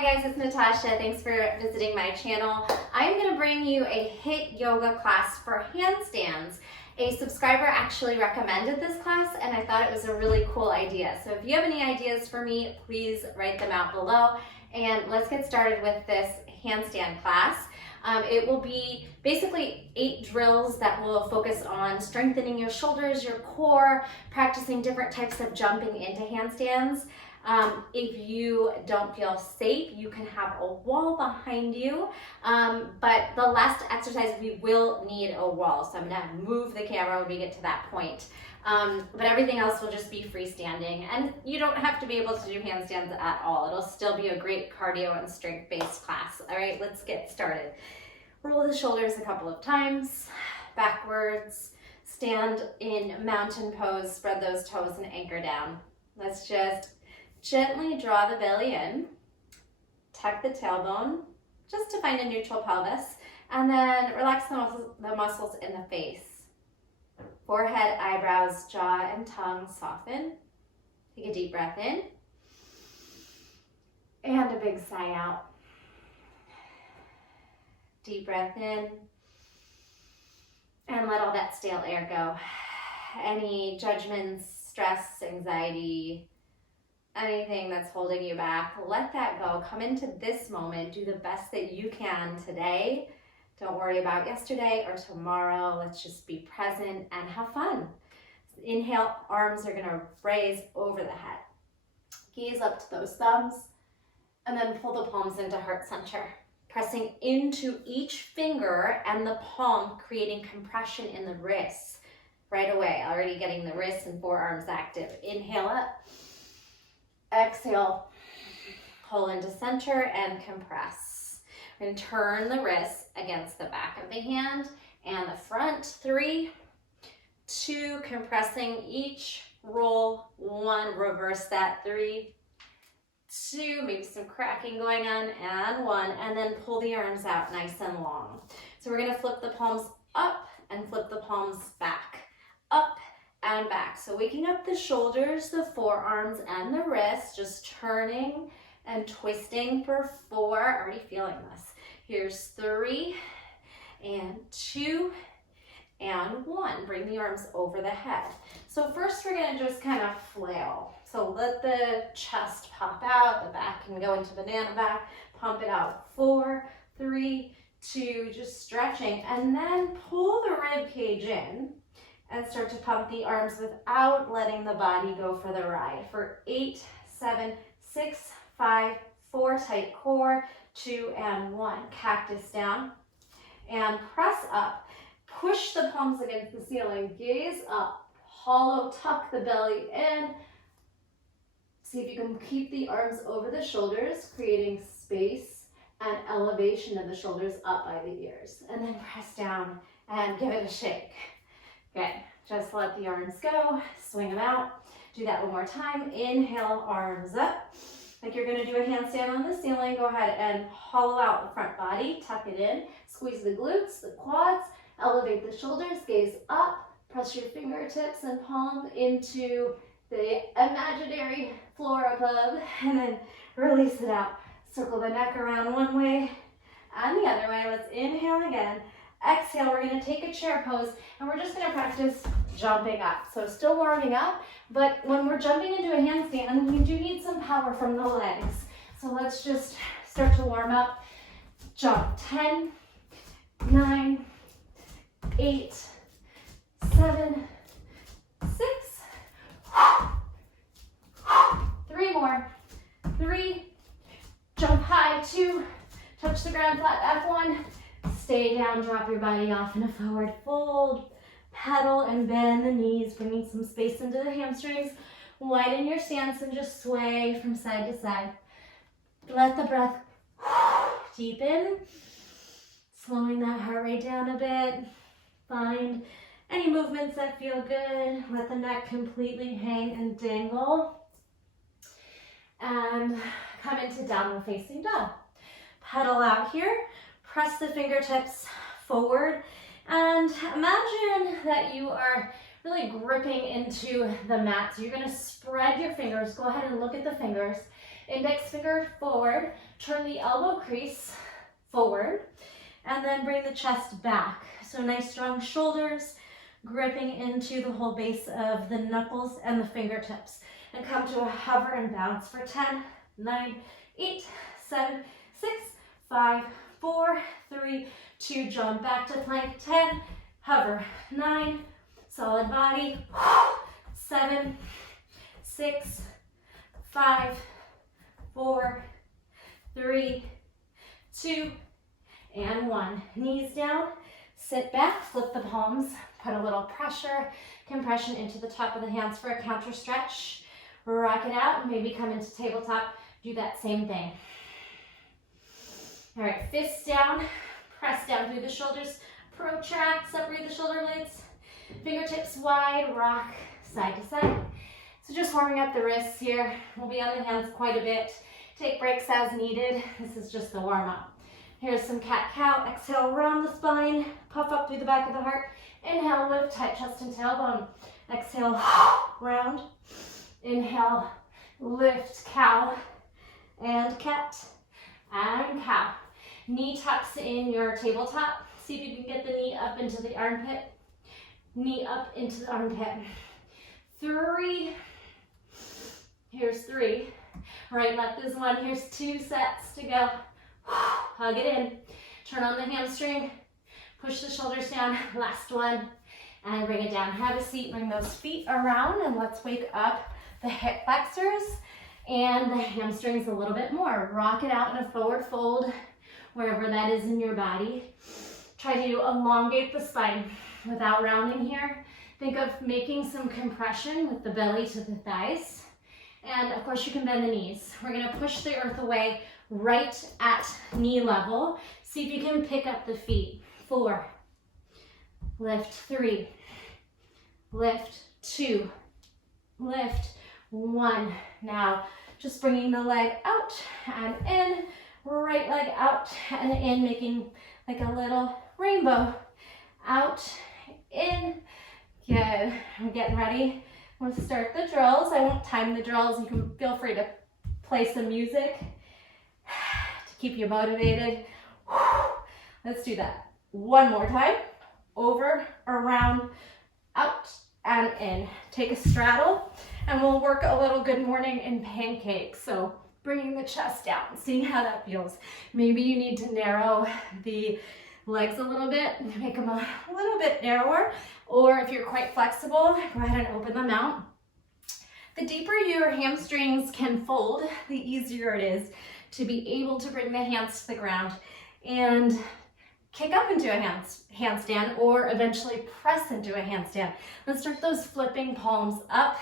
Hi guys, it's Natasha. Thanks for visiting my channel. I'm going to bring you a HIIT yoga class for handstands. A subscriber actually recommended this class and I thought it was a really cool idea. So if you have any ideas for me, please write them out below. And let's get started with this handstand class. It will be basically 8 drills that will focus on strengthening your shoulders, your core, practicing different types of jumping into handstands. If you don't feel safe, you can have a wall behind you, but the last exercise we will need a wall, so I'm going to move the camera when we get to that point. But everything else will just be freestanding, and you don't have to be able to do handstands at all. It'll still be a great cardio and strength-based class. All right, let's get started. Roll the shoulders a couple of times, backwards, stand in mountain pose, spread those toes and anchor down. Let's just gently draw the belly in, tuck the tailbone, just to find a neutral pelvis, and then relax the muscles in the face. Forehead, eyebrows, jaw, and tongue soften. Take a deep breath in, and a big sigh out. Deep breath in, and let all that stale air go. Any judgments, stress, anxiety, anything that's holding you back, let that go. Come into this moment, do the best that you can today. Don't worry about yesterday or tomorrow. Let's just be present and have fun. Inhale, arms are gonna raise over the head. Gaze up to those thumbs, and then pull the palms into heart center. Pressing into each finger and the palm, creating compression in the wrists right away. Already getting the wrists and forearms active. Inhale up. Exhale, pull into center and compress. We're going to turn the wrists against the back of the hand and the front. 3, 2, compressing each. Roll 1, reverse that. 3, 2, maybe some cracking going on, and 1, and then pull the arms out nice and long. So we're going to flip the palms up and flip the palms back. Up and back. So waking up the shoulders, the forearms, and the wrists, just turning and twisting for 4. Already feeling this. Here's 3 and 2 and 1. Bring the arms over the head. So first we're going to just kind of flail. So let the chest pop out, the back can go into banana back, pump it out. 4, 3, 2, just stretching, and then pull the rib cage in and start to pump the arms without letting the body go for the ride. For 8, 7, 6, 5, 4, tight core, 2 and 1. Cactus down and press up. Push the palms against the ceiling, gaze up, hollow, tuck the belly in. See if you can keep the arms over the shoulders, creating space and elevation of the shoulders up by the ears. And then press down and give it a shake. Good. Just let the arms go, swing them out. Do that one more time. Inhale, arms up. Like you're going to do a handstand on the ceiling. Go ahead and hollow out the front body, tuck it in, squeeze the glutes, the quads, elevate the shoulders, gaze up, press your fingertips and palm into the imaginary floor above, and then release it out. Circle the neck around one way and the other way. Let's inhale again. Exhale, we're going to take a chair pose, and we're just going to practice jumping up. So still warming up, but when we're jumping into a handstand, you do need some power from the legs. So let's just start to warm up. Jump. 10, 9, 8, 7, 6, 3 more. 3, jump high. 2, touch the ground flat back. 1, stay down, drop your body off in a forward fold. Pedal and bend the knees, bringing some space into the hamstrings. Widen your stance and just sway from side to side. Let the breath deepen, slowing that heart rate down a bit. Find any movements that feel good. Let the neck completely hang and dangle. And come into downward facing dog. Pedal out here. Press the fingertips forward. And imagine that you are really gripping into the mat. So you're going to spread your fingers. Go ahead and look at the fingers. Index finger forward, turn the elbow crease forward, and then bring the chest back. So nice strong shoulders, gripping into the whole base of the knuckles and the fingertips. And come to a hover and bounce for 10, 9, 8, 7, 6, 5, 4, 3, 2, jump back to plank, 10, hover, 9, solid body, 7, 6, 5, 4, 3, 2, and 1. Knees down, sit back, flip the palms, put a little pressure, compression into the top of the hands for a counter stretch. Rock it out, maybe come into tabletop, do that same thing. All right, fists down, press down through the shoulders, protract, separate the shoulder blades, fingertips wide, rock side to side. So just warming up the wrists here. We'll be on the hands quite a bit. Take breaks as needed. This is just the warm up. Here's some cat-cow. Exhale, round the spine, puff up through the back of the heart. Inhale, lift, tight chest and tailbone. Exhale, round. Inhale, lift, cow, and cat, and cow. Knee tucks in your tabletop. See if you can get the knee up into the armpit. Knee up into the armpit. 3. Here's 3. Right leg is 1. Here's 2 sets to go. Hug it in. Turn on the hamstring. Push the shoulders down. Last one. And bring it down. Have a seat. Bring those feet around and let's wake up the hip flexors and the hamstrings a little bit more. Rock it out in a forward fold, wherever that is in your body. Try to elongate the spine without rounding here. Think of making some compression with the belly to the thighs. And of course you can bend the knees. We're gonna push the earth away right at knee level. See if you can pick up the feet. 4, lift 3, lift 2, lift 1. Now, just bringing the leg out and in, right leg out and in, making like a little rainbow. Out, in, good. I'm getting ready. We'll start the drills. I won't time the drills. You can feel free to play some music to keep you motivated. Let's do that. One more time. Over, around, out, and in. Take a straddle, and we'll work a little good morning in pancakes. So bringing the chest down, seeing how that feels. Maybe you need to narrow the legs a little bit, make them a little bit narrower, or if you're quite flexible, go ahead and open them out. The deeper your hamstrings can fold, the easier it is to be able to bring the hands to the ground and kick up into a handstand or eventually press into a handstand. Let's start those flipping palms up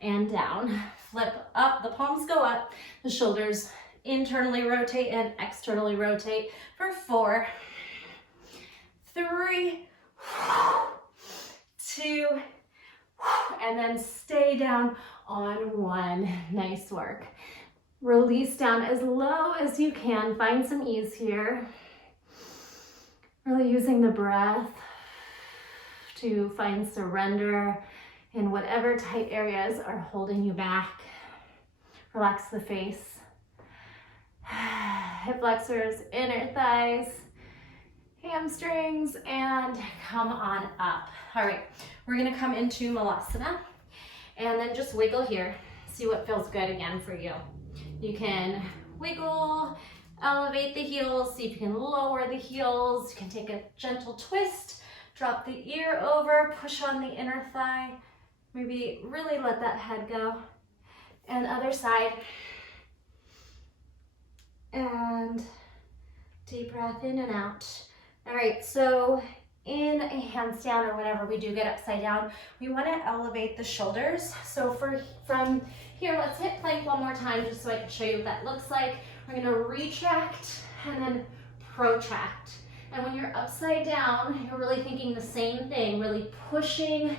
and down. Flip up, the palms go up, the shoulders internally rotate and externally rotate for 4, 3, 2, and then stay down on 1. Nice work. Release down as low as you can. Find some ease here. Really using the breath to find surrender in whatever tight areas are holding you back. Relax the face. Hip flexors, inner thighs, hamstrings, and come on up. All right, we're gonna come into Malasana and then just wiggle here. See what feels good again for you. You can wiggle, elevate the heels, see if you can lower the heels. You can take a gentle twist, drop the ear over, push on the inner thigh. Maybe really let that head go. And other side. And deep breath in and out. All right, so in a handstand or whenever we do get upside down, we want to elevate the shoulders. So from here, let's hit plank one more time just so I can show you what that looks like. We're going to retract and then protract. And when you're upside down, you're really thinking the same thing, really pushing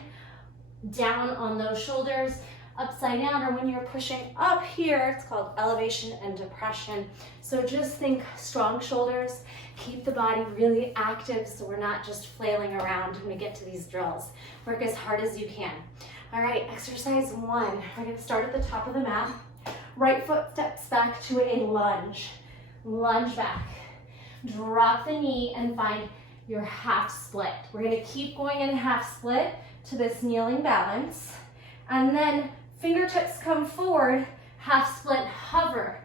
down on those shoulders. Upside down, or when you're pushing up here, it's called elevation and depression. So just think strong shoulders, keep the body really active so we're not just flailing around when we get to these drills. Work as hard as you can. All right, exercise 1. We're gonna start at the top of the mat. Right foot steps back to a lunge. Lunge back. Drop the knee and find your half split. We're gonna keep going in half split to this kneeling balance. And then fingertips come forward, half split, hover.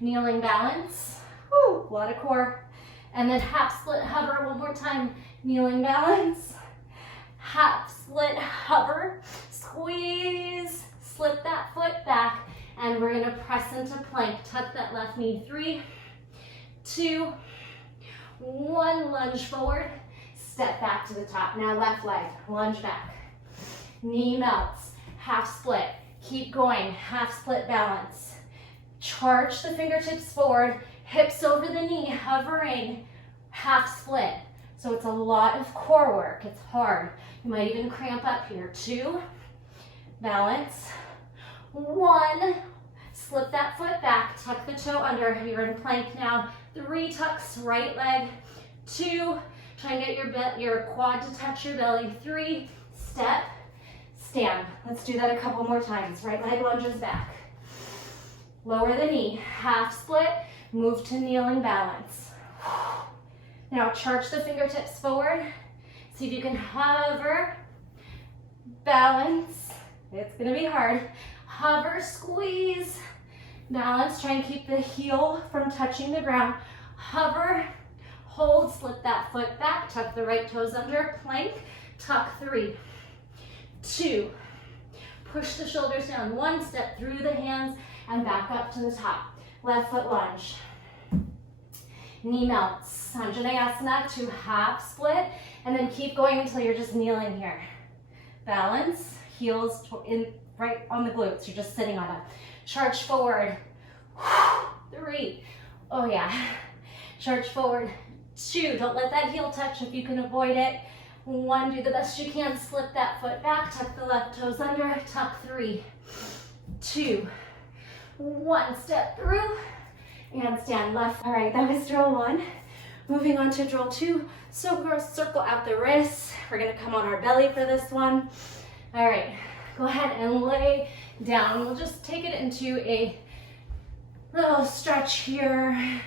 Kneeling balance, woo, a lot of core. And then half split, hover, one more time. Kneeling balance, half split, hover, squeeze, slip that foot back, and we're gonna press into plank. Tuck that left knee, 3, 2, 1, lunge forward, step back to the top. Now left leg, lunge back. Knee melts, half split. Keep going, half split balance. Charge the fingertips forward, hips over the knee, hovering, half split. So it's a lot of core work, it's hard. You might even cramp up here. 2, balance. 1, slip that foot back, tuck the toe under. You're in plank now. 3 tucks, right leg. 2, try and get your quad to touch your belly. 3, step, stand. Let's do that a couple more times. Right leg lunges back. Lower the knee, half split, move to kneeling balance. Now charge the fingertips forward. See if you can hover, balance. It's gonna be hard. Hover, squeeze, balance. Try and keep the heel from touching the ground. Hover, hold, slip that foot back, tuck the right toes under, plank, tuck. 3, 2, push the shoulders down. 1, step through the hands and back up to the top. Left foot lunge. Knee melts. Anjaneyasana to half split, and then keep going until you're just kneeling here. Balance, heels in right on the glutes. You're just sitting on it. Charge forward. 3. Oh yeah. Charge forward. 2. Don't let that heel touch if you can avoid it. 1. Do the best you can. Slip that foot back. Tuck the left toes under. Tuck. 3, 2, 1. Step through and stand left. All right, that was drill 1. Moving on to drill 2. So we're gonna circle out the wrists. We're gonna come on our belly for this one. All right, go ahead and lay down. We'll just take it into a little stretch here.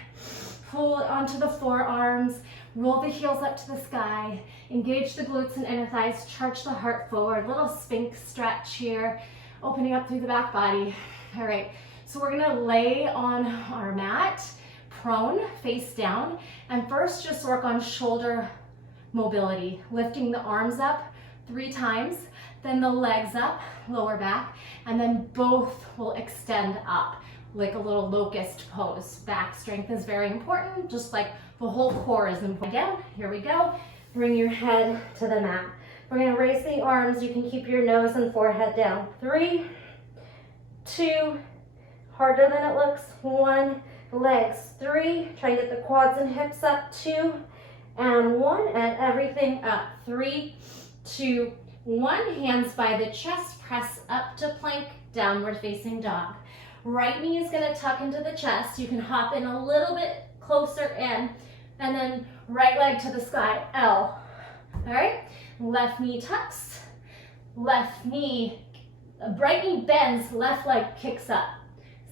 Pull it onto the forearms. Roll the heels up to the sky. Engage the glutes and inner thighs. Charge the heart forward. Little sphinx stretch here. Opening up through the back body. All right, so we're gonna lay on our mat, prone, face down, and first just work on shoulder mobility, lifting the arms up 3 times, then the legs up, lower back, and then both will extend up like a little locust pose. Back strength is very important, just like the whole core is important. Down, here we go. Bring your head to the mat. We're gonna raise the arms. You can keep your nose and forehead down. 3, 2, harder than it looks. 1, legs. 3, try and get the quads and hips up. 2, and 1, and everything up. 3, 2, 1. Hands by the chest, press up to plank, downward facing dog. Right knee is gonna tuck into the chest. You can hop in a little bit closer in, and then right leg to the sky, L. All right, left knee tucks, left knee, right knee bends, left leg kicks up.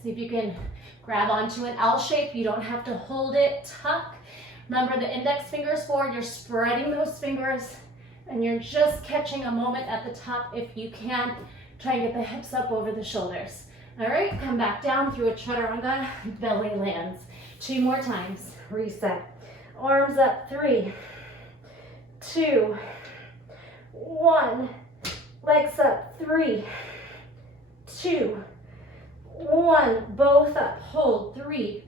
See if you can grab onto an L shape. You don't have to hold it, tuck. Remember the index fingers forward, you're spreading those fingers, and you're just catching a moment at the top if you can. Try and get the hips up over the shoulders. All right, come back down through a chaturanga, belly lands. 2 more times, reset. Arms up, 3, 2, 1. Legs up, 3, 2, 1. Both up, hold, 3,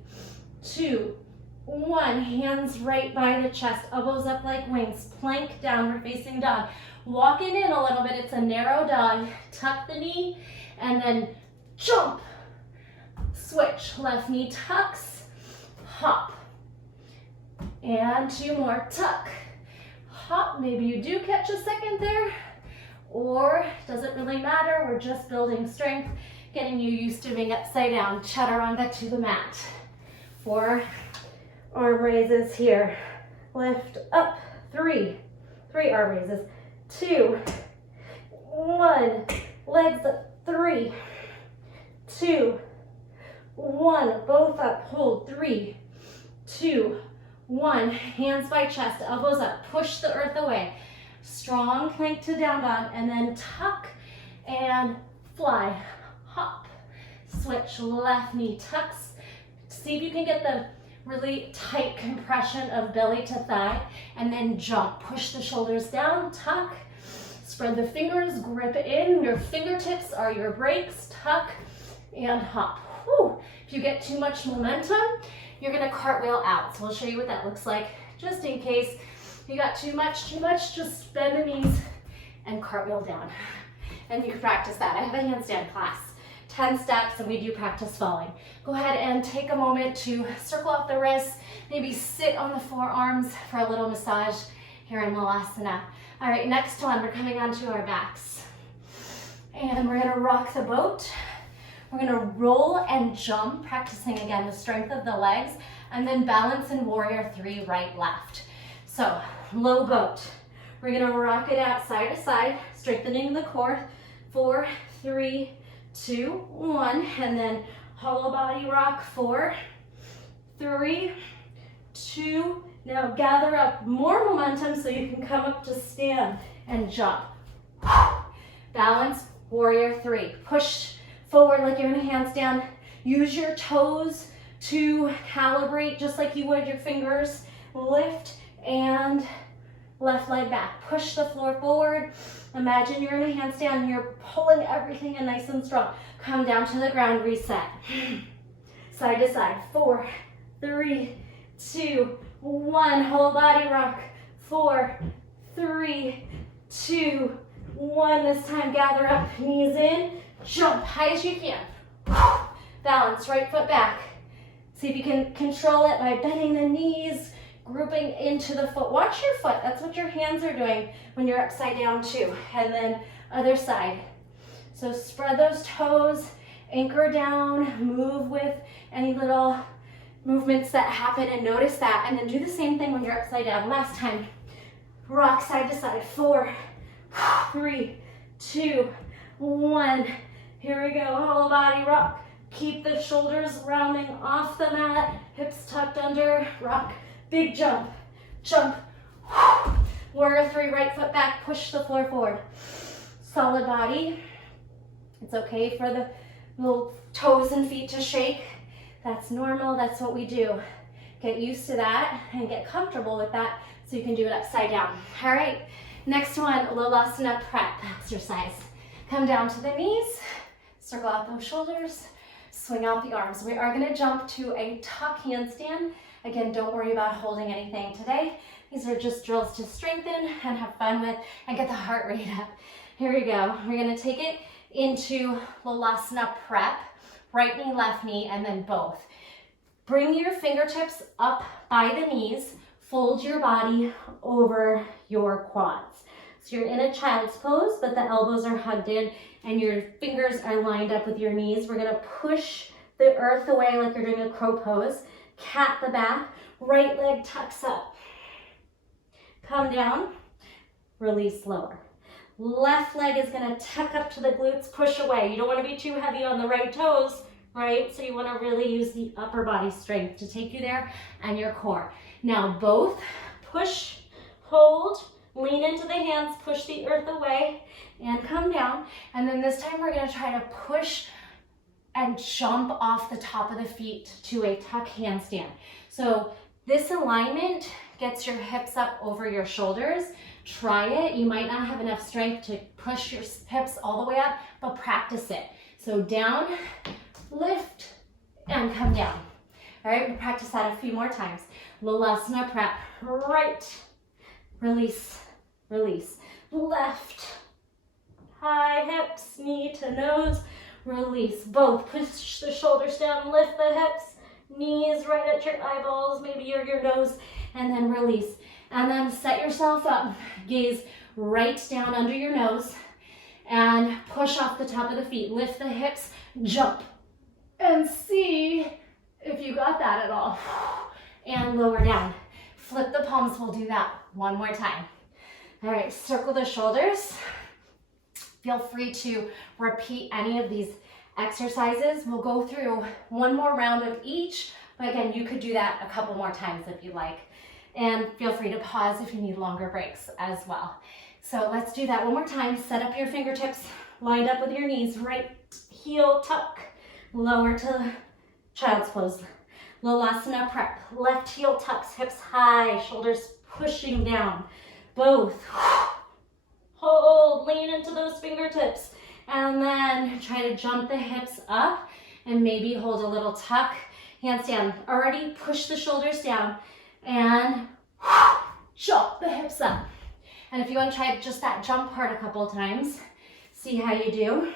2, 1. Hands right by the chest, elbows up like wings. Plank, downward facing dog. Walking in a little bit, it's a narrow dog. Tuck the knee, and then jump. Switch, left knee tucks, hop. And 2 more, tuck, hop. Maybe you do catch a second there, or doesn't really matter. We're just building strength, getting you used to being upside down. Chaturanga to the mat. 4 arm raises here. Lift up, 3 arm raises. 2, 1, legs up, 3, 2, 1. Both up, hold. 3, 2, 1. Hands by chest, elbows up. Push the earth away. Strong plank to down dog, and then tuck and fly. Hop. Switch. Left knee tucks. See if you can get the really tight compression of belly to thigh, and then jump. Push the shoulders down, tuck. Spread the fingers, grip it in. Your fingertips are your brakes. Tuck and hop. Whew. If you get too much momentum, you're gonna cartwheel out. So we'll show you what that looks like, just in case you got too much, just bend the knees and cartwheel down. And you can practice that. I have a handstand class, 10 steps, and we do practice falling. Go ahead and take a moment to circle out the wrists, maybe sit on the forearms for a little massage here in Malasana. All right, next one, we're coming onto our backs. And we're gonna rock the boat. We're gonna roll and jump, practicing again the strength of the legs, and then balance in warrior 3, right, left. So, low boat. We're gonna rock it out side to side, strengthening the core. 4, 3, 2, 1, and then hollow body rock. 4, 3, 2, now gather up more momentum so you can come up to stand and jump. Balance, warrior 3. Push forward like you're in a handstand. Use your toes to calibrate just like you would your fingers. Lift and left leg back. Push the floor forward. Imagine you're in a handstand and you're pulling everything in nice and strong. Come down to the ground, reset. Side to side. 4, 3, 2, 1. Whole body rock. 4, 3, 2, 1. This time gather up, knees in, jump high as you can. Balance, right foot back. See if you can control it by bending the knees, grouping into the foot. Watch your foot. That's what your hands are doing when you're upside down too. And then other side. So spread those toes, anchor down, move with any little movements that happen and notice that. And then do the same thing when you're upside down. Last time. Rock side to side. 4, 3, 2, 1. Here we go. Hollow body rock. Keep the shoulders rounding off the mat. Hips tucked under. Rock. Big jump. Jump. Warrior 3, right foot back. Push the floor forward. Solid body. It's okay for the little toes and feet to shake. That's normal. That's what we do. Get used to that and get comfortable with that so you can do it upside down. All right. Next one, Lolasana prep exercise. Come down to the knees. Circle out those shoulders. Swing out the arms. We are going to jump to a tuck handstand. Again, don't worry about holding anything today. These are just drills to strengthen and have fun with and get the heart rate up. Here we go. We're going to take it into Lolasana prep. Right knee, left knee, and then both. Bring your fingertips up by the knees. Fold your body over your quads. So you're in a child's pose, but the elbows are hugged in and your fingers are lined up with your knees. We're gonna push the earth away like you're doing a crow pose. Cat the back, right leg tucks up. Come down, release lower. Left leg is gonna tuck up to the glutes, push away. You don't wanna be too heavy on the right toes, right? So you wanna really use the upper body strength to take you there and your core. Now both push, hold, lean into the hands, push the earth away, and come down. And then this time we're gonna try to push and jump off the top of the feet to a tuck handstand. So this alignment gets your hips up over your shoulders. Try it. You might not have enough strength to push your hips all the way up, but practice it. So down, lift, and come down. All right, we'll practice that a few more times. Lolasana prep. Right, release, release. Left, high hips, knee to nose, release. Both, push the shoulders down, lift the hips, knees right at your eyeballs, maybe your nose, and then release. And then set yourself up, gaze right down under your nose, and push off the top of the feet. Lift the hips, jump, and see if you got that at all. And lower down. Flip the palms, we'll do that one more time. All right, circle the shoulders. Feel free to repeat any of these exercises. We'll go through one more round of each, but again, you could do that a couple more times if you like. And feel free to pause if you need longer breaks as well. So let's do that one more time. Set up your fingertips lined up with your knees. Right heel tuck, lower to child's pose. Lolasana prep. Left heel tucks, hips high, shoulders pushing down. Both. Hold, lean into those fingertips. And then try to jump the hips up and maybe hold a little tuck. Handstand. Already push the shoulders down and jump the hips up. And if you want to try just that jump part a couple of times, see how you do.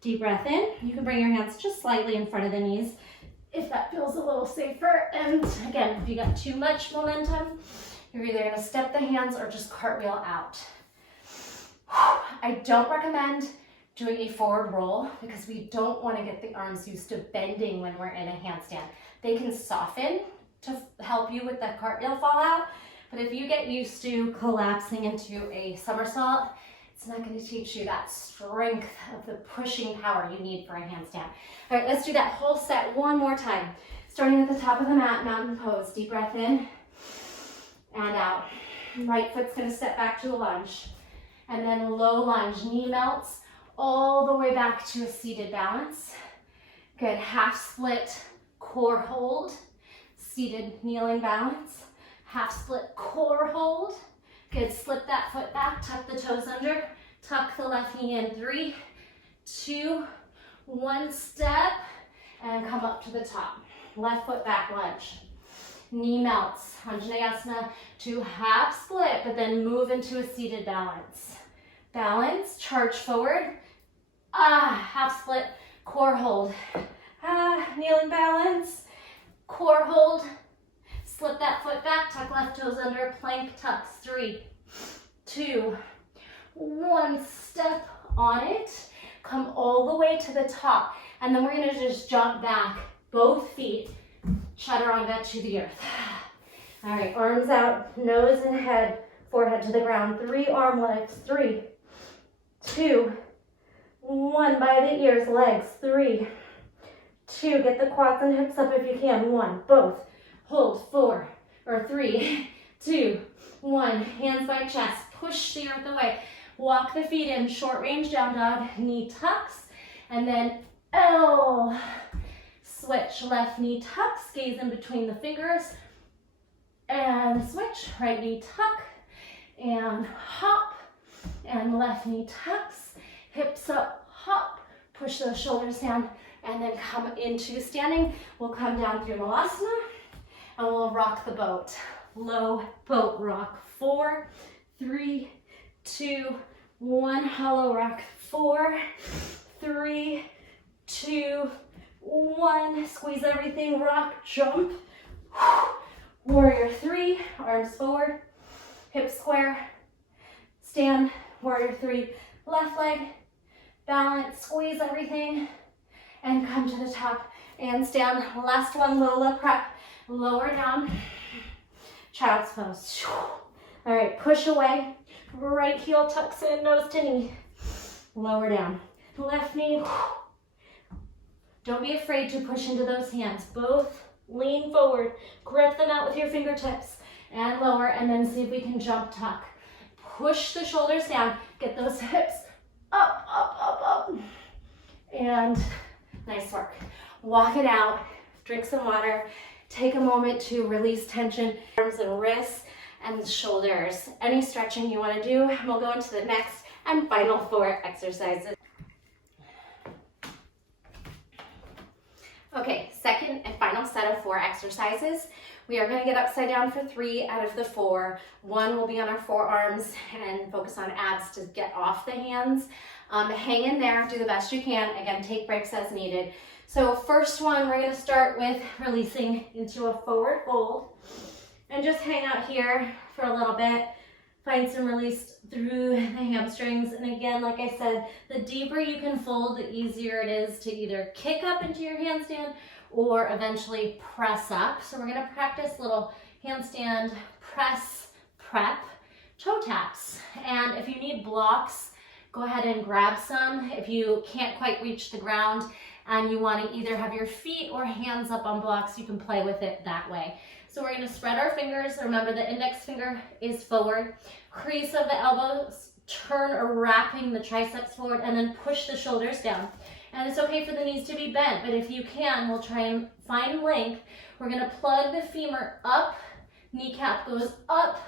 Deep breath in. You can bring your hands just slightly in front of the knees if that feels a little safer. And again, if you got too much momentum, you're either going to step the hands or just cartwheel out. I don't recommend doing a forward roll because we don't want to get the arms used to bending when we're in a handstand. They can soften to help you with the cartwheel fallout, but if you get used to collapsing into a somersault, it's not going to teach you that strength of the pushing power you need for a handstand. All right, let's do that whole set one more time. Starting at the top of the mat, mountain pose. Deep breath in and out. Right foot's going to step back to a lunge. And then low lunge, knee melts all the way back to a seated balance. Good, half split core hold, seated kneeling balance. Half split core hold. Good, slip that foot back, tuck the toes under, tuck the left knee in. 3, 2, 1, step, and come up to the top. Left foot back lunge. Knee melts, Anjaneyasana to half split, but then move into a seated balance. Balance, charge forward, half split, core hold. Kneeling balance, core hold. Slip that foot back, tuck left toes under, plank tucks. 3, 2, 1, step on it. Come all the way to the top. And then we're gonna just jump back, both feet, chaturanga to the earth. All right, arms out, nose and head, forehead to the ground. 3 arm lifts. 3, 2, 1, by the ears, legs. 3, 2, get the quads and hips up if you can. 1, both. Hold. 4 or 3, 2, 1. Hands by chest. Push the earth away. Walk the feet in. Short range down dog. Knee tucks. And then L. Switch. Left knee tucks. Gaze in between the fingers. And switch. Right knee tuck. And hop. And left knee tucks. Hips up. Hop. Push those shoulders down. And then come into standing. We'll come down through Malasana. And we'll rock the boat. Low boat rock. 4, 3, 2, 1. Hollow rock. 4, 3, 2, 1. Squeeze everything. Rock. Jump. Warrior 3. Arms forward. Hips square. Stand. Warrior 3. Left leg. Balance. Squeeze everything. And come to the top. And stand. Last one. Lola prep. Lower down, child's pose. All right, push away. Right heel tucks in, nose to knee. Lower down. Left knee. Don't be afraid to push into those hands. Both lean forward. Grip them out with your fingertips. And lower, and then see if we can jump tuck. Push the shoulders down. Get those hips up, up, up, up. And nice work. Walk it out. Drink some water. Take a moment to release tension, arms and wrists and shoulders. Any stretching you want to do, and we'll go into the next and final 4 exercises. Okay, second and final set of 4 exercises. We are going to get upside down for 3 out of the 4. 1 will be on our forearms and focus on abs to get off the hands. Hang in there, do the best you can. Again, take breaks as needed. So first one, we're going to start with releasing into a forward fold. And just hang out here for a little bit. Find some release through the hamstrings. And again, like I said, the deeper you can fold, the easier it is to either kick up into your handstand or eventually press up. So we're going to practice little handstand press, prep, toe taps. And if you need blocks go ahead and grab some. If you can't quite reach the ground and you want to either have your feet or hands up on blocks, you can play with it that way. So we're going to spread our fingers. Remember, the index finger is forward. Crease of the elbows, turn or wrapping the triceps forward, and then push the shoulders down. And it's okay for the knees to be bent, but if you can, we'll try and find length. We're going to plug the femur up, kneecap goes up.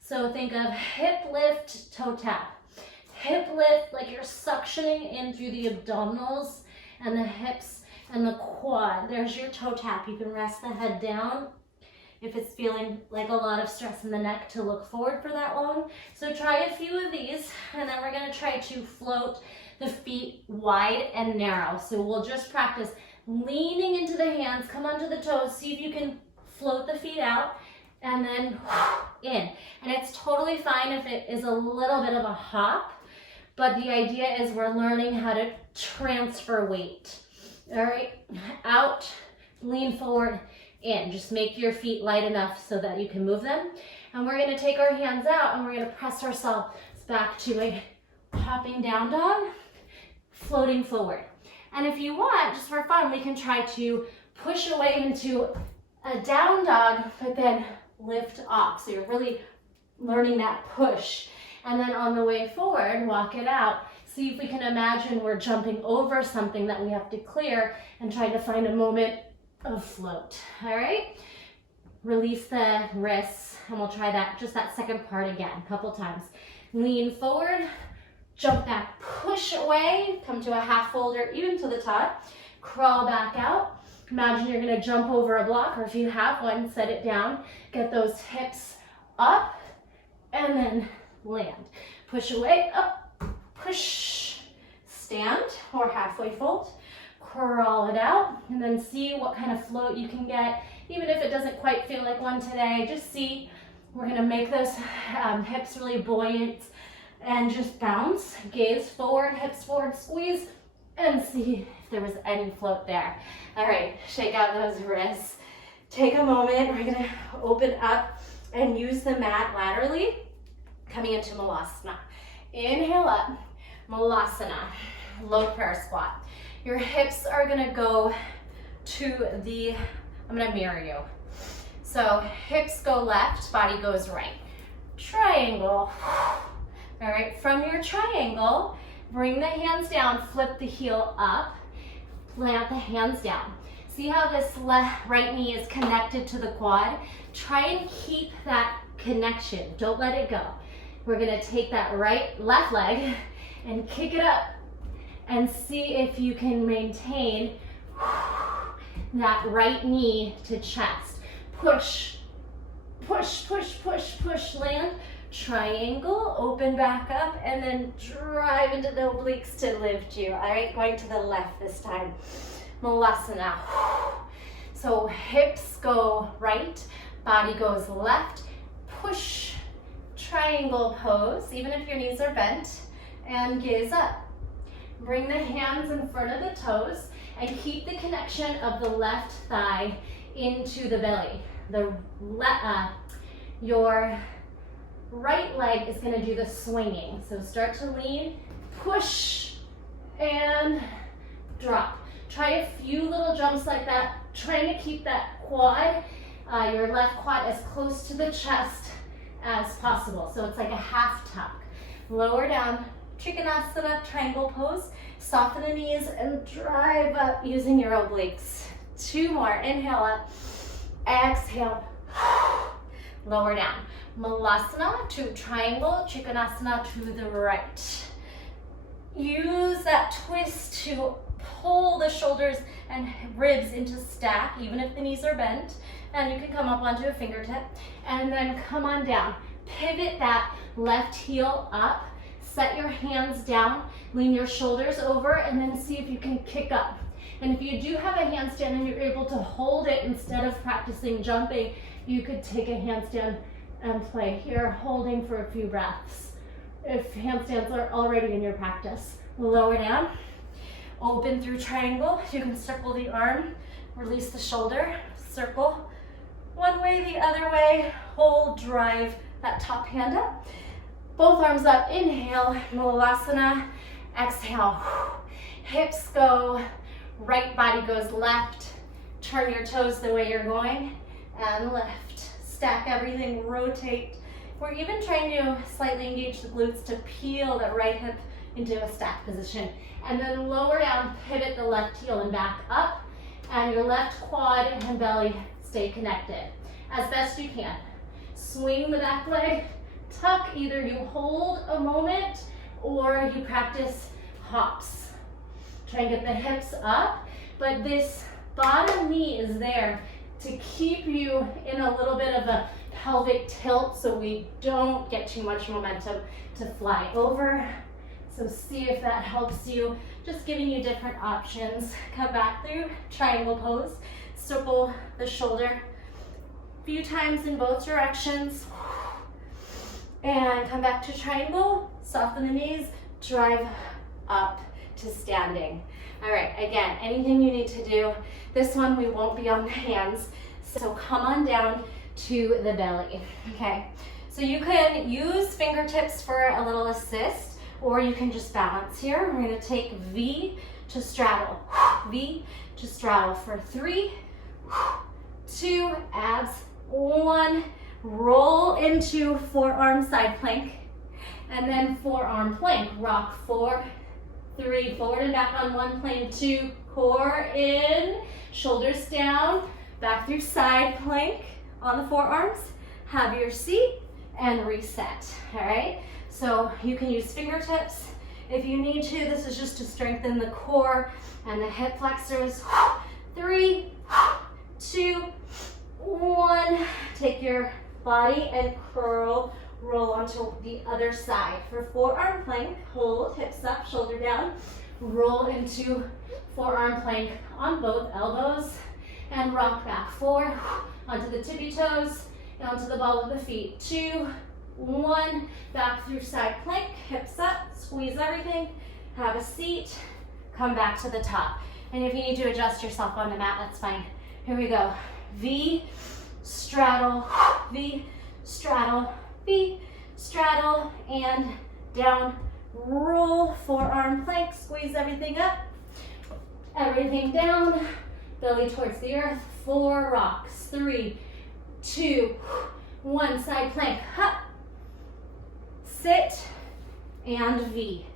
So think of hip lift, toe tap. Hip lift, like you're suctioning in through the abdominals and the hips and the quad. There's your toe tap. You can rest the head down if it's feeling like a lot of stress in the neck to look forward for that long. So try a few of these, and then we're going to try to float the feet wide and narrow. So we'll just practice leaning into the hands, come onto the toes, see if you can float the feet out, and then in. And it's totally fine if it is a little bit of a hop, but the idea is we're learning how to transfer weight. All right, out, lean forward, in. Just make your feet light enough so that you can move them. And we're going to take our hands out and we're going to press ourselves back to a hopping down dog, floating forward. And if you want, just for fun, we can try to push away into a down dog, but then lift off. So you're really learning that push. And then on the way forward, walk it out. See if we can imagine we're jumping over something that we have to clear and try to find a moment of float. All right, release the wrists, and we'll try that, just that second part again, a couple times. Lean forward, jump back, push away, come to a half fold or even to the top, crawl back out. Imagine you're going to jump over a block, or if you have one, set it down, get those hips up, and then land. Push away, up, push, stand, or halfway fold. Crawl it out, and then see what kind of float you can get. Even if it doesn't quite feel like one today, just see. We're going to make those hips really buoyant and just bounce. Gaze forward, hips forward, squeeze, and see if there was any float there. All right, shake out those wrists. Take a moment. We're going to open up and use the mat laterally, coming into Malasana. Inhale up, Malasana, low prayer squat. Your hips are gonna go to the, I'm gonna mirror you. So hips go left, body goes right. Triangle. All right, from your triangle, bring the hands down, flip the heel up, plant the hands down. See how this right knee is connected to the quad? Try and keep that connection, don't let it go. We're gonna take that left leg and kick it up, and see if you can maintain that right knee to chest. Push, push, push, push, push, land. Triangle, open back up, and then drive into the obliques to lift you. All right, going to the left this time. Malasana. So hips go right, body goes left. Push, triangle pose, even if your knees are bent, and gaze up. Bring the hands in front of the toes and keep the connection of the left thigh into the belly. Your right leg is going to do the swinging. So start to lean, push, and drop. Try a few little jumps like that, trying to keep that quad, your left quad, as close to the chest as possible. So it's like a half tuck. Lower down. Trikonasana, triangle pose. Soften the knees and drive up using your obliques. Two more. Inhale up. Exhale. Lower down. Malasana to triangle. Trikonasana to the right. Use that twist to pull the shoulders and ribs into stack, even if the knees are bent. And you can come up onto a fingertip. And then come on down. Pivot that left heel up. Set your hands down, lean your shoulders over, and then see if you can kick up. And if you do have a handstand and you're able to hold it instead of practicing jumping, you could take a handstand and play here, holding for a few breaths. If handstands are already in your practice, lower down, open through triangle. You can circle the arm, release the shoulder, circle one way, the other way, hold, drive that top hand up. Both arms up, inhale, Malasana, exhale. Hips go right, body goes left. Turn your toes the way you're going, and lift. Stack everything, rotate. We're even trying to slightly engage the glutes to peel the right hip into a stack position. And then lower down, pivot the left heel and back up, and your left quad and belly stay connected as best you can. Swing the back leg, tuck, either you hold a moment or you practice hops. Try and get the hips up, but this bottom knee is there to keep you in a little bit of a pelvic tilt so we don't get too much momentum to fly over. So see if that helps you. Just giving you different options. Come back through triangle pose. Circle the shoulder a few times in both directions. And come back to triangle. Soften the knees. Drive up to standing. All right, again, anything you need to do. This one we won't be on the hands. So come on down to the belly. Okay, so you can use fingertips for a little assist, or you can just balance here. We're gonna take V to straddle. V to straddle for 3, 2, abs, 1. Roll into forearm side plank, and then forearm plank. Rock 4, 3, forward and back on 1 plane, 2, core in, shoulders down, back through side plank on the forearms. Have your seat and reset, all right? So you can use fingertips if you need to. This is just to strengthen the core and the hip flexors. 3, 2, 1. Take your body and curl, roll onto the other side. For forearm plank, hold, hips up, shoulder down. Roll into forearm plank on both elbows and rock back. 4, onto the tippy toes, onto the ball of the feet. 2, 1, back through side plank, hips up, squeeze everything, have a seat, come back to the top. And if you need to adjust yourself on the mat, that's fine. Here we go. V, straddle, V, straddle, V, straddle, and down, roll, forearm plank, squeeze everything up, everything down, belly towards the earth, 4 rocks, 3, 2, 1, side plank, up, sit, and V,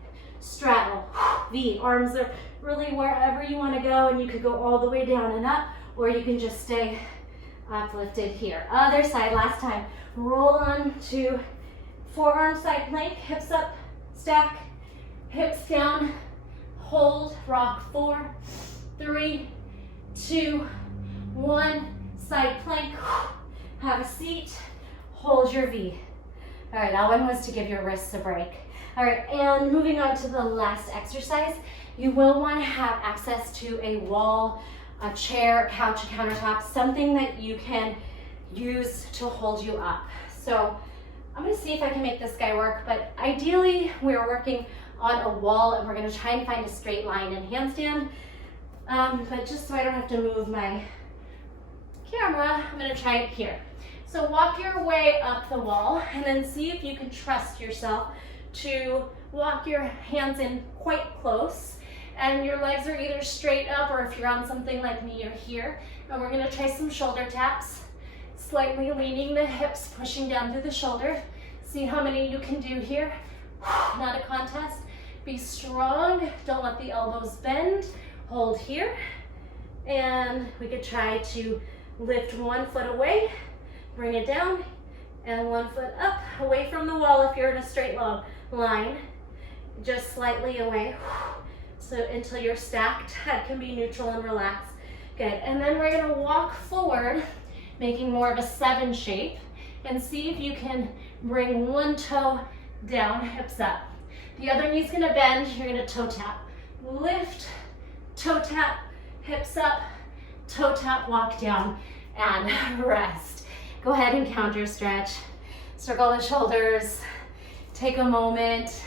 straddle, V. Arms are really wherever you want to go, and you could go all the way down and up, or you can just stay uplifted here. Other side, last time. Roll on to forearm side plank, hips up, stack, hips down, hold, rock. 4, 3, 2, 1, side plank, have a seat, hold your V. All right, that one was to give your wrists a break. All right, and moving on to the last exercise, you will want to have access to a wall, a chair, couch, a countertop, something that you can use to hold you up. So I'm gonna see if I can make this guy work, but ideally we're working on a wall and we're gonna try and find a straight line in handstand. But just so I don't have to move my camera, I'm gonna try it here. So walk your way up the wall and then see if you can trust yourself to walk your hands in quite close. And your legs are either straight up, or if you're on something like me, you're here. And we're gonna try some shoulder taps. Slightly leaning the hips, pushing down through the shoulder. See how many you can do here. Not a contest. Be strong, don't let the elbows bend. Hold here. And we could try to lift 1 foot away, bring it down, and 1 foot up, away from the wall if you're in a straight line. Just slightly away. So until you're stacked, head can be neutral and relaxed. Good, and then we're gonna walk forward, making more of a 7 shape, and see if you can bring 1 toe down, hips up. The other knee's gonna bend, you're gonna toe tap. Lift, toe tap, hips up, toe tap, walk down, and rest. Go ahead and counter stretch. Circle the shoulders, take a moment,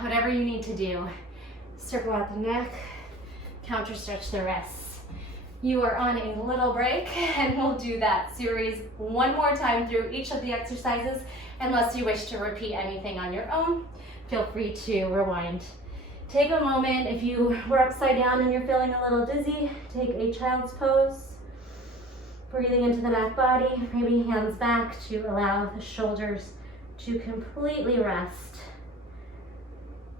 whatever you need to do. Circle out the neck, counter stretch the wrists. You are on a little break, and we'll do that series one more time through each of the exercises. Unless you wish to repeat anything on your own, feel free to rewind. Take a moment. If you were upside down and you're feeling a little dizzy, take a child's pose. Breathing into the back body, maybe hands back to allow the shoulders to completely rest.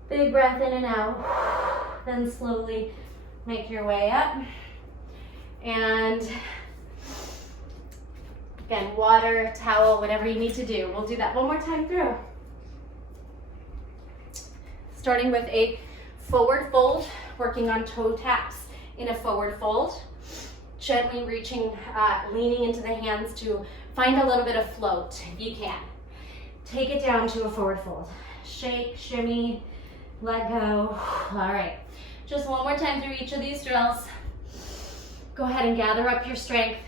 Big breath in and out. Then slowly make your way up. And again, water, towel, whatever you need to do. We'll do that one more time through. Starting with a forward fold, working on toe taps in a forward fold. Gently reaching, leaning into the hands to find a little bit of float if you can. Take it down to a forward fold. Shake, shimmy, let go. All right, just one more time through each of these drills. Go ahead and gather up your strength.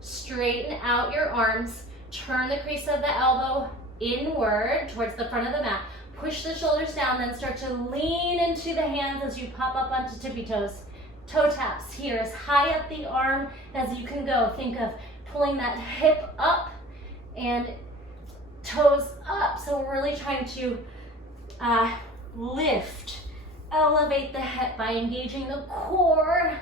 Straighten out your arms. Turn the crease of the elbow inward towards the front of the mat. Push the shoulders down, then start to lean into the hands as you pop up onto tippy toes. Toe taps here as high up the arm as you can go. Think of pulling that hip up and toes up. So we're really trying to lift, elevate the hip by engaging the core.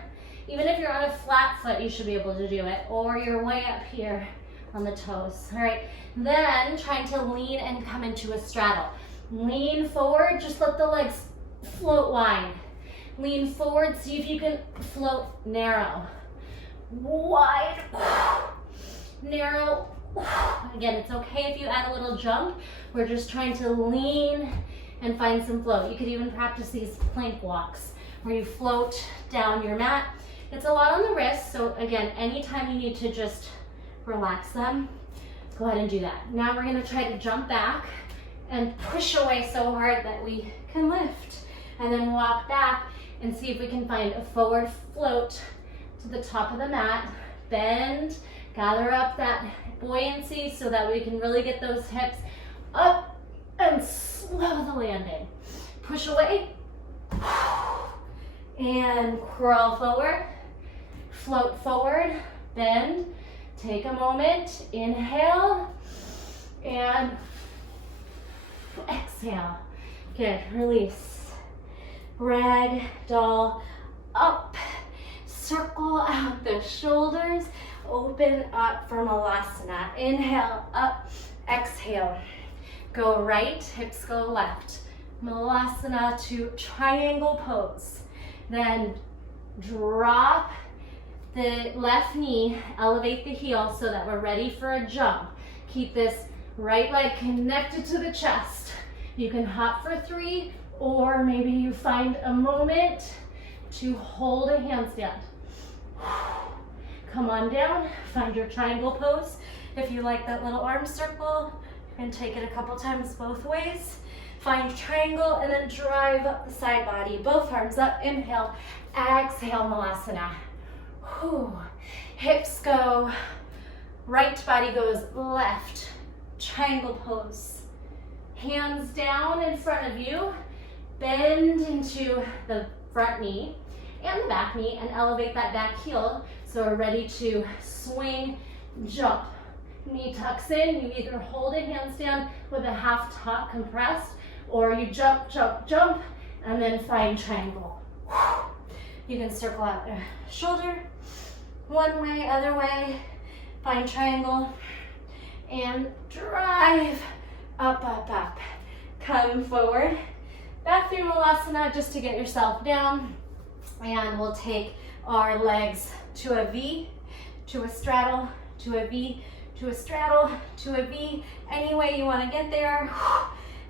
Even if you're on a flat foot, you should be able to do it, or you're way up here on the toes. All right, then trying to lean and come into a straddle. Lean forward, just let the legs float wide. Lean forward, see if you can float narrow. Wide, narrow. Again, it's okay if you add a little jump. We're just trying to lean and find some float. You could even practice these plank walks where you float down your mat. It's a lot on the wrists, so again, anytime you need to just relax them, go ahead and do that. Now we're gonna try to jump back and push away so hard that we can lift. And then walk back and see if we can find a forward float to the top of the mat. Bend, gather up that buoyancy so that we can really get those hips up and slow the landing. Push away and crawl forward, float forward, bend. Take a moment, inhale and exhale. Good, release. Rag doll up, circle out the shoulders, open up for Malasana. Inhale, up, exhale. Go right, hips go left. Malasana to triangle pose. Then drop the left knee, elevate the heel so that we're ready for a jump. Keep this right leg connected to the chest. You can hop for 3, or maybe you find a moment to hold a handstand. Come on down, find your triangle pose. If you like that little arm circle, you can take it a couple times both ways. Find triangle and then drive up the side body. Both arms up, inhale, exhale, Malasana. Hips go, right body goes left, triangle pose. Hands down in front of you. Bend into the front knee and the back knee and elevate that back heel so we're ready to swing, jump. Knee tucks in. You either hold a handstand with a half top compressed or you jump, jump, jump and then find triangle. You can circle out the shoulder one way, other way, find triangle and drive up, up, up. Come forward. Back through Malasana just to get yourself down. And we'll take our legs to a V, to a straddle, to a V, to a straddle, to a V. Any way you want to get there.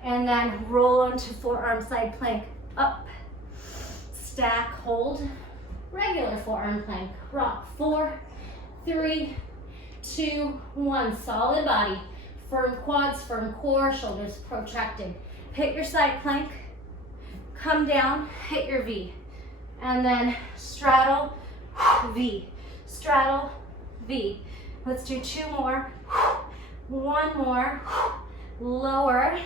And then roll onto forearm side plank. Up, stack, hold. Regular forearm plank. Rock. 4, 3, 2, 1. Solid body. Firm quads, firm core, shoulders protracted. Hit your side plank. Come down, hit your V. And then straddle, V. Straddle, V. Let's do 2 more. 1 more. Lower.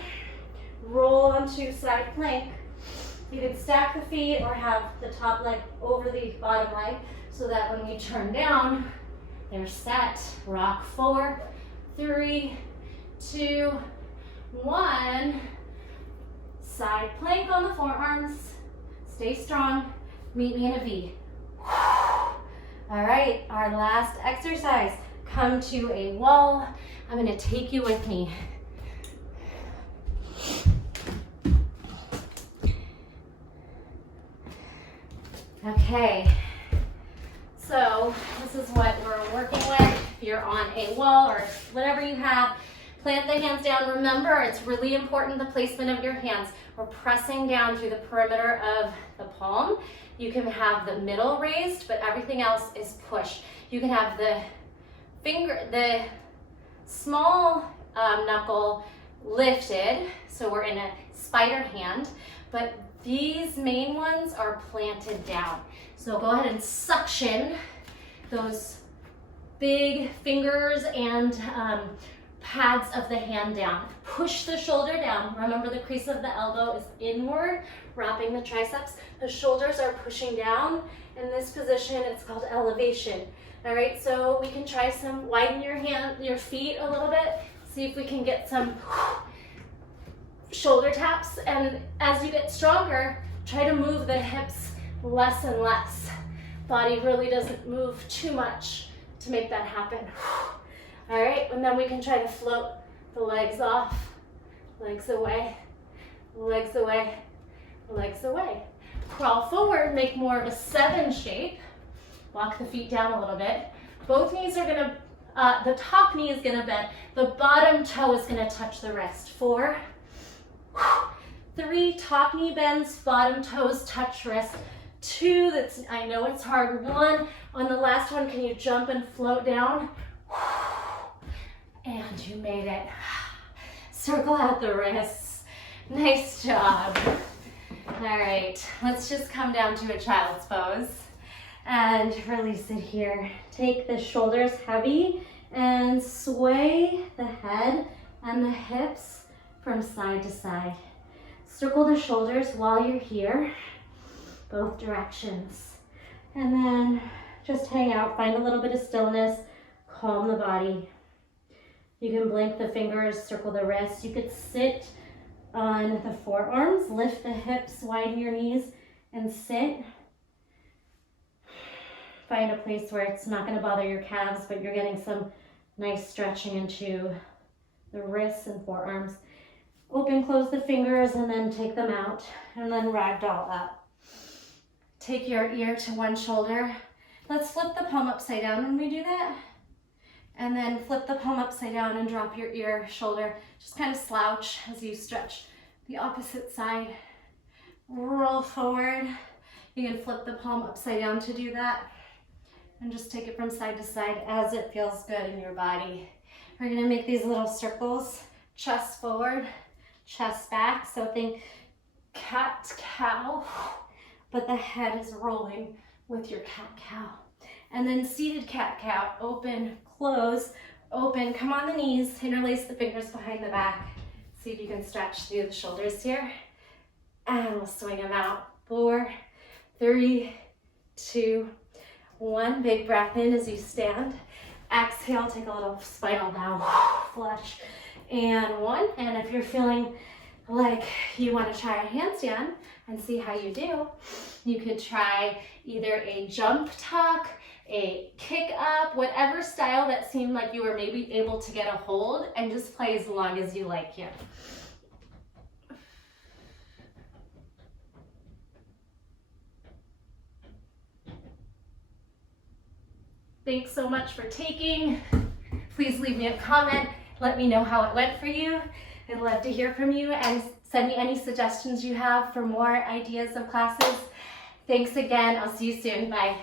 Roll onto side plank. You can stack the feet or have the top leg over the bottom leg. so that when we turn down, they're set. Rock 4, 3, 2, 1. Side plank on the forearms. Stay strong. Meet me in a V. All right, our last exercise. Come to a wall. I'm gonna take you with me. Okay, so this is what we're working with. If you're on a wall or whatever you have, plant the hands down. Remember, it's really important the placement of your hands. We're pressing down through the perimeter of the palm. You can have the middle raised, but everything else is pushed. You can have the small knuckle lifted, so we're in a spider hand, but these main ones are planted down. So go ahead and suction those big fingers and pads of the hand down. Push the shoulder down. Remember, the crease of the elbow is inward, wrapping the triceps. The shoulders are pushing down. In this position, it's called elevation. All right, so we can try some, widen your feet a little bit. See if we can get some shoulder taps. And as you get stronger, try to move the hips less and less. Body really doesn't move too much to make that happen. All right, and then we can try to float the legs off, legs away, legs away, legs away. Crawl forward, make more of a 7 shape. Walk the feet down a little bit. Both knees are gonna, the top knee is gonna bend. The bottom toe is gonna touch the wrist. 4, 3, top knee bends, bottom toes touch wrist. 2, I know it's hard. 1, on the last one, can you jump and float down? And you made it. Circle out the wrists. Nice job. All right, let's just come down to a child's pose and release it here. Take the shoulders heavy and sway the head and the hips from side to side. Circle the shoulders while you're here, both directions. And then just hang out, find a little bit of stillness, calm the body. You can blink the fingers, circle the wrists. You could sit on the forearms, lift the hips, widen your knees, and sit. Find a place where it's not going to bother your calves, but you're getting some nice stretching into the wrists and forearms. Open, close the fingers, and then take them out, and then ragdoll up. Take your ear to one shoulder. Let's flip the palm upside down when we do that. And then flip the palm upside down and drop your ear, shoulder. Just kind of slouch as you stretch the opposite side. Roll forward. You can flip the palm upside down to do that. And just take it from side to side as it feels good in your body. We're gonna make these little circles. Chest forward, chest back. So think cat-cow, but the head is rolling with your cat-cow. And then seated cat-cow, open, close, open, come on the knees, interlace the fingers behind the back. See if you can stretch through the shoulders here. And we'll swing them out. 4, 3, 2, 1. Big breath in as you stand. Exhale, take a little spinal bow, flush. And 1. And if you're feeling like you want to try a handstand and see how you do, you could try either a jump tuck, a kick up, whatever style that seemed like you were maybe able to get a hold, and just play as long as you like here. Thanks so much for taking. Please leave me a comment. Let me know how it went for you. I'd love to hear from you, and send me any suggestions you have for more ideas of classes. Thanks again. I'll see you soon. Bye.